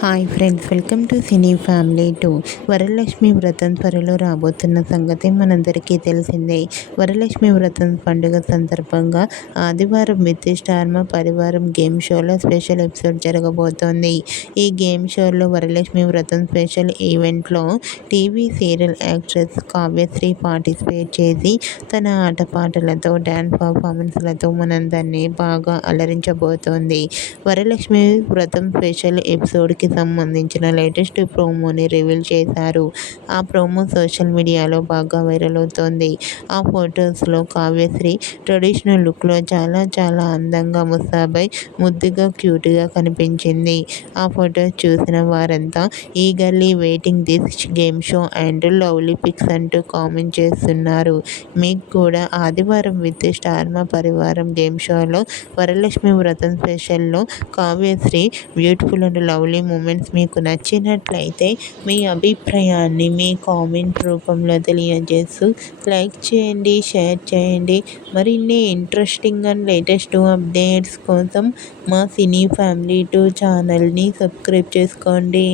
Hi friends, welcome to cine family 2. Varalakshmi వ్రతం త్వరలో రాబోతున్న సంగతి మనందరికీ తెలిసిందే. వరలక్ష్మి వ్రతం పండుగ సందర్భంగా ఆదివారం మిత్తి స్టార్ మా పరివారం గేమ్ షోలో స్పెషల్ ఎపిసోడ్ జరగబోతోంది. ఈ గేమ్ షోలో వరలక్ష్మి వ్రతం స్పెషల్ ఈవెంట్లో TV serial actress Kavyasri participate చేసి తన ఆటపాటలతో డ్యాన్స్ పర్ఫార్మెన్స్లతో మనందరినీ బాగా అలరించబోతోంది. వరలక్ష్మి వ్రతం స్పెషల్ ఎపిసోడ్కి సంబంధించిన లేటెస్ట్ ప్రోమోని రివీల్ చేశారు. ఆ ప్రోమో సోషల్ మీడియాలో బాగా వైరల్ అవుతోంది. ఆ ఫొటోస్లో కావ్యశ్రీ ట్రెడిషనల్ లుక్లో చాలా అందంగా ముస్తాబై ముద్దుగా క్యూట్గా కనిపించింది. ఆ ఫొటోస్ చూసిన వారంతా eagerly waiting this game show and lovely pics అంటూ కామెంట్ చేస్తున్నారు. మీకు కూడా ఆదివారం విత్ స్టార్ మా పరివారం గేమ్ షోలో వరలక్ష్మి వ్రతం స్పెషల్లో Kavyasri beautiful and lovely moments మీకు నచ్చినట్లయితే మీ అభిప్రాయాన్ని మీ కామెంట్ రూపంలో తెలియజేస్తూ లైక్ చేయండి, షేర్ చేయండి. మరిన్ని ఇంట్రెస్టింగ్ అండ్ లేటెస్ట్ అప్డేట్స్ కోసం మా సినీ ఫ్యామిలీ 2 ఛానల్ని సబ్స్క్రైబ్ చేసుకోండి.